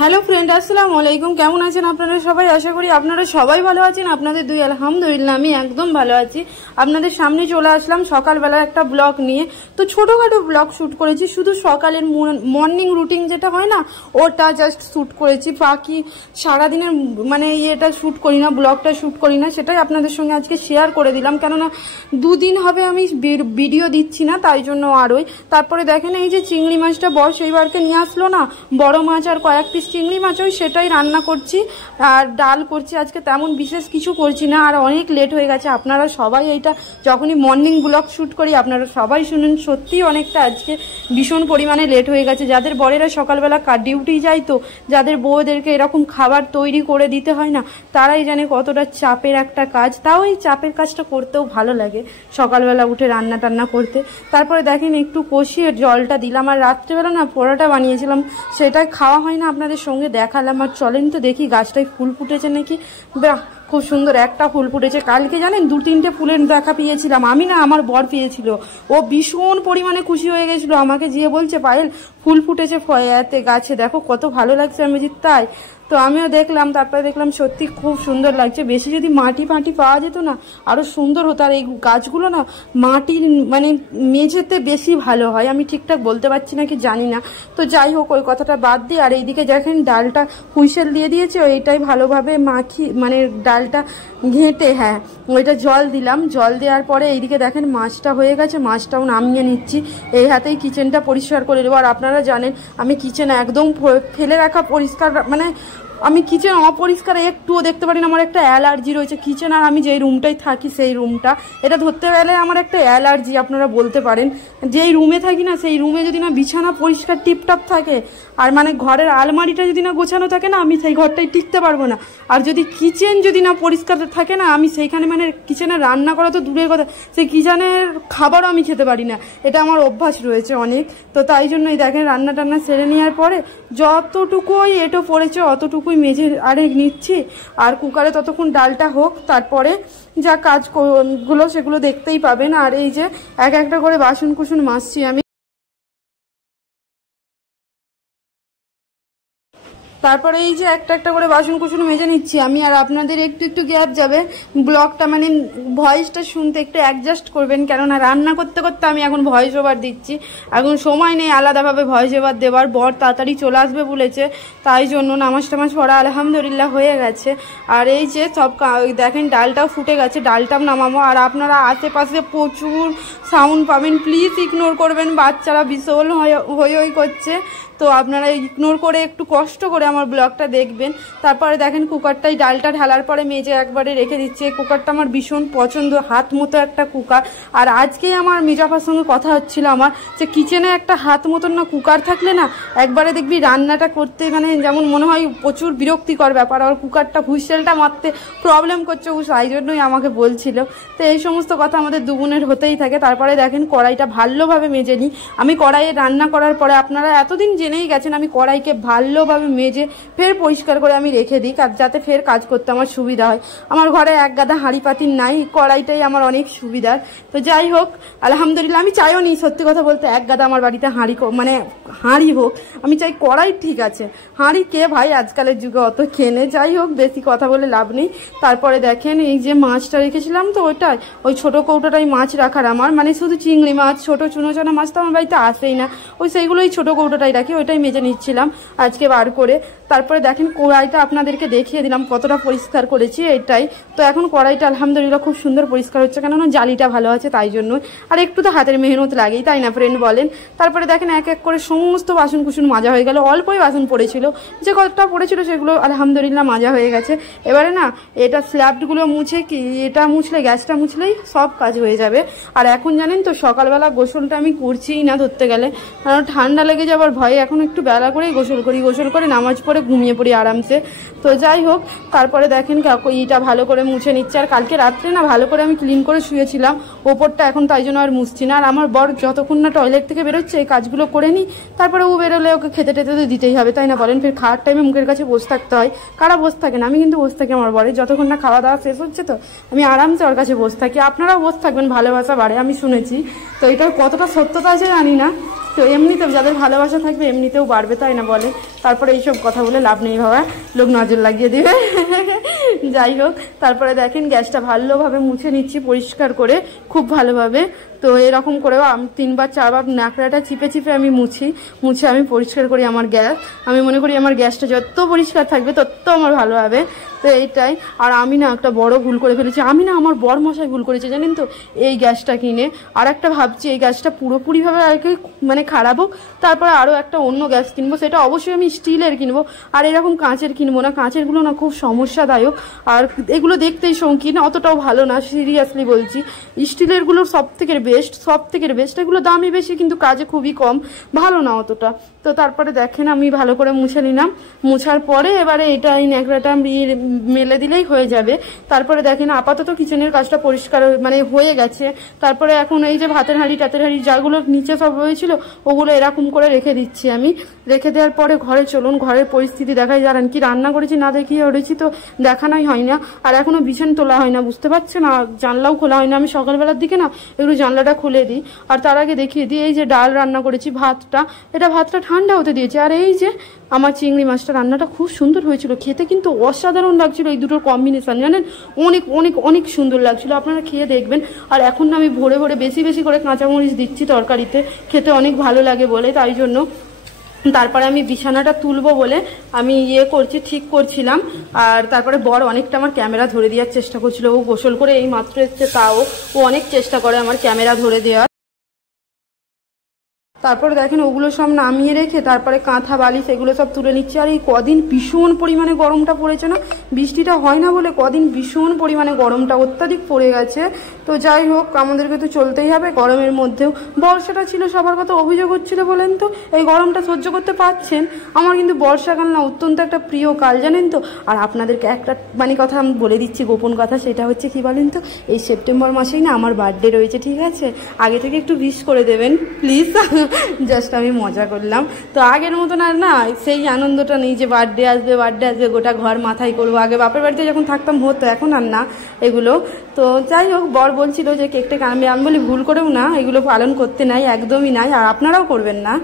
Hello friend, আসসালামু আলাইকুম। কেমন আছেন আপনারা সবাই? আশা করি আপনারা সবাই ভালো আছেন। আপনাদের দুই আলহামদুলিল্লাহ আমি একদম ভালো আছি। আপনাদের সামনে চলে আসলাম সকালবেলা একটা ব্লগ নিয়ে। তো ছোটোখাটো ব্লগ শ্যুট করেছি, শুধু সকালের মর্নিং রুটিন যেটা হয় না ওটা জাস্ট শ্যুট করেছি। বাকি সারাদিনের মানে ইয়েটা শ্যুট করি না, ব্লগটা শ্যুট করি না, সেটাই আপনাদের সঙ্গে আজকে শেয়ার করে দিলাম। কেননা দুদিন হবে আমি ভিডিও দিচ্ছি না, তাই জন্য আরই। তারপরে দেখেন এই যে চিংড়ি মাছটা বস এইবারকে নিয়ে আসলো না, বড় মাছ আর কয়েক পিস চিংড়ি মাছ, ওই সেটাই রান্না করছি আর ডাল করছি। আজকে তেমন বিশেষ কিছু করছি না, আর অনেক লেট হয়ে গেছে। আপনারা সবাই এইটা যখনই মর্নিং ব্লগ শ্যুট করি আপনারা সবাই শুনেন, সত্যি অনেকটা আজকে ভীষণ পরিমাণে লেট হয়ে গেছে। যাদের বরেরা সকালবেলা ডিউটি যায়, তো যাদের বউদেরকে এরকম খাবার তৈরি করে দিতে হয় না, তারাই জানে কতটা চাপের একটা কাজ। তাও এই চাপের কাজটা করতেও ভালো লাগে সকালবেলা উঠে রান্না টান্না করতে। তারপরে দেখেন একটু কষিয়ে জলটা দিলাম, আর রাত্রেবেলা না পরোটা বানিয়েছিলাম, সেটাই খাওয়া হয় না, আপনাদের সঙ্গে দেখালাম। আর চলেন তো দেখি গাছটায় ফুল ফুটেছে নাকি। বাহ, খুব সুন্দর একটা ফুল ফুটেছে। কালকে জানেন 2-3টে ফুলের দেখা পেয়েছিলাম আমি, না আমার বর পেয়েছিল। ও ভীষণ পরিমাণে খুশি হয়ে গেছিল, আমাকে গিয়ে বলছে পায়েল ফুল ফুটেছে এতে গাছে, দেখো কত ভালো লাগছে। আমি বলছি তাই? তো আমিও দেখলাম, তারপরে দেখলাম সত্যি খুব সুন্দর লাগছে। বেশি যদি মাটি পাওয়া যেত না আরও সুন্দর হতো। আর এই গাছগুলো না মাটির মানে মেঝেতে বেশি ভালো হয়, আমি ঠিকঠাক বলতে পারছি না কি জানি না। তো যাই হোক ওই কথাটা বাদ দিই। আর এইদিকে দেখেন ডালটা হুইসেল দিয়ে দিয়েছে, এইটাই ভালোভাবে মাখি মানে ডালটা ঘেঁটে, হ্যাঁ ওইটা জল দিলাম। জল দেওয়ার পরে এইদিকে দেখেন মাছটা হয়ে গেছে, মাছটাও নামিয়ে নিচ্ছি। এই হাতেই কিচেনটা পরিষ্কার করে দেবো। আর আপনারা জানেন আমি কিচেন একদম ফেলে রাখা পরিষ্কার মানে আমি কিচেন অপরিষ্কার একটুও দেখতে পারি না। আমার একটা অ্যালার্জি রয়েছে কিচেন, আর আমি যেই রুমটাই থাকি সেই রুমটা, এটা ধরতে গেলে আমার একটা অ্যালার্জি আপনারা বলতে পারেন। যেই রুমে থাকি না সেই রুমে যদি না বিছানা পরিষ্কার টিপটাপ থাকে, আর মানে ঘরের আলমারিটা যদি না গোছানো থাকে না, আমি সেই ঘরটাই টিকতে পারবো না। আর যদি কিচেন যদি না পরিষ্কার থাকে না, আমি সেইখানে মানে কিচেনে রান্না করা তো দূরের কথা, সেই কিচেনের খাবারও আমি খেতে পারি না। এটা আমার অভ্যাস রয়েছে অনেক। তো তাই জন্যই দেখেন রান্না টান্না সেরে নেওয়ার পরে যতটুকুই এটো পড়েছে অতটুকুই মেজে আরেক নিচ্ছি। আর কুকারে ততক্ষণ ডালটা হোক, তারপরে যা কাজগুলো সেগুলো দেখতেই পাবেন। আর এই যে এক একটা করে বাসন কুসন মাজছি আমি। তারপরে এই যে একটা একটা করে বাসন কুসন মেজে নিচ্ছি আমি। আর আপনাদের একটু একটু গ্যাপ যাবে ব্লগটা মানে ভয়েসটা শুনতে একটু অ্যাডজাস্ট করবেন, কেননা রান্না করতে করতে আমি এখন ভয়েস ওভার দিচ্ছি। এখন সময় নেই আলাদাভাবে ভয়েস ওভার দেওয়ার। বর তাড়াতাড়ি চলে আসবে বলেছে, তাই জন্য নামাজ টামাজ পড়া আলহামদুলিল্লাহ হয়ে গেছে। আর এই যে সব দেখেন ডালটাও ফুটে গেছে, ডালটাও নামাবো। আর আপনারা আশেপাশে প্রচুর সাউন্ড পাবেন, প্লিজ ইগনোর করবেন। বাচ্চারা ভীষণ হই করছে, তো আপনারা ইগনোর করে একটু কষ্ট করে আমার ব্লগটা দেখবেন। তারপরে দেখেন কুকারটাই ডালটা ঢালার পরে মেজে একবারে রেখে দিচ্ছে। এই কুকারটা আমার ভীষণ পছন্দ, হাত মতো একটা কুকার। আর আজকেই আমার মিজাফার সঙ্গে কথা হচ্ছিল আমার, যে কিচেনে একটা হাত মতন না কুকার থাকলে না একবারে দেখবি রান্নাটা করতে মানে যেমন মনে হয় প্রচুর বিরক্তিকর ব্যাপার। আর কুকারটা হুইসেলটা মারতে প্রবলেম করছে, তাই জন্যই আমাকে বলছিল। তো এই সমস্ত কথা আমাদের দুগুণের হতেই থাকে। তারপরে দেখেন কড়াইটা ভালোভাবে মেজে নিই আমি। কড়াইয়ে রান্না করার পরে আপনারা এতদিন জেনেই গেছেন আমি কড়াইকে ভালোভাবে মেজে ফের পরিষ্কার করে আমি রেখে দিই, যাতে ফের কাজ করতে আমার সুবিধা হয়। আমার ঘরে এক গাদা হাঁড়ি পাতির নাই, কড়াইটাই আমার অনেক সুবিধার। তো যাই হোক আলহামদুলিল্লাহ, আমি চাইও নি সত্যি কথা বলতে এক গাদা আমার বাড়িতে হাঁড়ি হোক, আমি চাই কড়াই ঠিক আছে। হাঁড়ি কে ভাই আজকালের যুগে অত কেনে। যাই হোক বেশি কথা বলে লাভ নেই। তারপরে দেখেন এই যে মাছটা রেখেছিলাম, তো ওই ছোটো কৌটোটাই মাছ রাখার আমার, মানে শুধু চিংড়ি মাছ ছোটো চুনোচানা মাছ তো আমার বাড়িতে আসেই না, সেইগুলোই ছোটো কৌটোটাই রাখি, ওইটাই মেজে নিচ্ছিলাম আজকে বার করে। তারপরে দেখেন কড়াইটা আপনাদেরকে দেখিয়ে দিলাম কতটা পরিষ্কার করেছি এটাই। তো এখন কড়াইটা আলহামদুলিল্লাহ খুব সুন্দর পরিষ্কার হচ্ছে, কেননা জালিটা ভালো আছে তাই জন্য। আর একটু তো হাতের মেহনত লাগেই, তাই না ফ্রেন্ড বলেন? তারপরে দেখেন এক এক করে সমস্ত বাসন কুসন মাজা হয়ে গেল। অল্পই বাসন পড়েছিল, যে কতটা পড়েছিল সেগুলো আলহামদুলিল্লাহ মাজা হয়ে গেছে। এবারে না এটা স্ল্যাবগুলো মুছে কি এটা মুছলে গ্যাসটা মুছলেই সব কাজ হয়ে যাবে। আর এখন জানেন তো সকালবেলা গোসলটা আমি করছিই না ধরতে গেলে, কারণ ঠান্ডা লেগে যাবার ভয়ে এখন একটু বেলা করেই গোসল করি, গোসল করে নামাজ পড়ে ঘুমিয়ে পড়ি আরামসে। তো যাই হোক তারপরে দেখেন ইটা ভালো করে মুছে নিচ্ছে। আর কালকে রাত্রে না ভালো করে আমি ক্লিন করে শুয়েছিলাম ওপরটা, এখন তাই জন্য আর মুছছি না। আর আমার বর যতক্ষণ না টয়লেট থেকে বেরোচ্ছে এই কাজগুলো করে নিই, তারপরে ও বেরোলে ওকে খেতে টেতে তো দিতেই হবে, তাই না বলেন? ফের খাওয়ার টাইমে মুখের কাছে বসে থাকতে হয়। কারা বসে থাকেন? আমি কিন্তু বসে থাকি আমার বরে, যতক্ষণ না খাওয়া দাওয়া শেষ হচ্ছে তো আমি আরামসে ওর কাছে বসে থাকি। আপনারাও বসে থাকবেন, ভালোবাসা বাড়ে আমি শুনেছি। তো এটার কতটা সত্যতা আছে জানি না, তো এমনিতেও যাদের ভালোবাসা থাকবে এমনিতেও বাড়বে, তাই না বলে? তারপরে এইসব কথা বলে লাভ নেই বাবা, লোক নজর লাগিয়ে দিবে। যাই হোক, তারপরে দেখেন গ্যাসটা ভালোভাবে মুছে নিচ্ছি পরিষ্কার করে, খুব ভালোভাবে। তো এরকম করেও 3বার 4বার ন্যাকড়াটা চিপে চিপে আমি মুছে আমি পরিষ্কার করি আমার গ্যাস। আমি মনে করি আমার গ্যাসটা যত পরিষ্কার থাকবে তত আমার ভালো হবে। তো এইটাই। আর আমি না একটা বড় ভুল করে ফেলেছি, আমি না আমার বরমশাই ভুল করেছে জানেন তো, এই গ্যাসটা কিনে। আর একটা ভাবছি এই গ্যাসটা পুরোপুরিভাবে আর কি মানে খারাপ হোক, তারপরে আরও একটা অন্য গ্যাস কিনবো, সেটা অবশ্যই আমি স্টিলের কিনবো, আর এরকম কাঁচের কিনবো না। কাঁচেরগুলো না খুব সমস্যাদায়ক, আর এগুলো দেখতেই শৌখিন, অতটাও ভালো না, সিরিয়াসলি বলছি। স্টিলেরগুলো সব থেকে বেস্ট, এগুলো দামই বেশি কিন্তু কাজে খুবই কম, ভালো না অতটা। তো তারপরে দেখেন আমি ভালো করে মুছে নিলাম, মুছার পরে এবারে এটা এই ন্যাকড়াটা মেলে দিলেই হয়ে যাবে। তারপরে দেখেন আপাতত কিচেনের কাজটা পরিষ্কার মানে হয়ে গেছে। তারপরে এখন এই যে ভাতের হাঁড়ি টাতের হাঁড়ি যাগুলো নিচে সব রয়েছিল ওগুলো এরকম করে রেখে দিচ্ছি আমি। রেখে দেওয়ার পরে ঘরে চলুন, ঘরের পরিস্থিতি দেখাই। জানেন কি রান্না করেছি না দেখিয়ে উঠেছি তো দেখানোই হয় না। আর এখনো বিছান তোলা হয় না, বুঝতে পারছেন, আর জানলাও খোলা হয় না। আমি সকালবেলার দিকে না একটু জানলাটা খুলে দিই, আর তার আগে দেখিয়ে দিই এই যে ডাল রান্না করেছি, ভাতটা ঠান্ডা হতে দিয়েছি। আর এই যে আমার চিংড়ি মাছটা রান্নাটা খুব সুন্দর হয়েছিল, খেতে কিন্তু অসাধারণ লাগছিল। এই দুটোর কম্বিনেশন জানেন অনেক অনেক অনেক সুন্দর লাগছিল, আপনারা খেয়ে দেখবেন। আর এখন আমি ভোরে ভোরে বেশি বেশি করে কাঁচামরিচ দিচ্ছি তরকারিতে, খেতে অনেক ভালো লাগে বলে, তাই জন্য। তারপরে আমি বিছানাটা তুলবো বলে আমি ঠিক করছিলাম। আর তারপরে বর অনেকটা আমার ক্যামেরা ধরে দেওয়ার চেষ্টা করছিল, ও গোসল করে এই মাত্র এসছে, তাও ও অনেক চেষ্টা করে আমার ক্যামেরা ধরে দেওয়ার। তারপরে দেখেন ওগুলো সব নামিয়ে রেখে তারপরে কাঁথা বালিশ এগুলো সব তুলে নিচ্ছি। আর এই কদিন ভীষণ পরিমাণে গরমটা পড়েছে না, বৃষ্টিটা হয় না বলে কদিন ভীষণ পরিমাণে গরমটা অত্যাধিক পড়ে গেছে। তো যাই হোক, আমাদেরকে তো চলতেই হবে গরমের মধ্যেও। বর্ষাটা ছিল, সবার কথা অভিযোগ হচ্ছিল বলেন তো এই গরমটা সহ্য করতে পারছেন। আমার কিন্তু বর্ষাকাল না অত্যন্ত একটা প্রিয় কাল জানেন তো। আর আপনাদেরকে একটা মানে কথা আমি বলে দিচ্ছি, গোপন কথা, সেটা হচ্ছে কি বলেন তো, এই সেপ্টেম্বর মাসেই না আমার বার্থডে রয়েছে, ঠিক আছে? আগে থেকে একটু উইশ করে দেবেন প্লিজ। জাস্ট আমি মজা করলাম। তো আগের মতন আর না সেই আনন্দটা নেই যে বার্থডে আসবে গোটা ঘর মাথায় করবো। আগে বাপের বাড়িতে যখন থাকতাম হতো, এখন আর না এগুলো। তো যাই হোক, বর বলছিল যে কেকটা আনবে, আমি বলি ভুল করেও না, এগুলো পালন করতে নাই, একদমই নাই, আর আপনারাও করবেন না।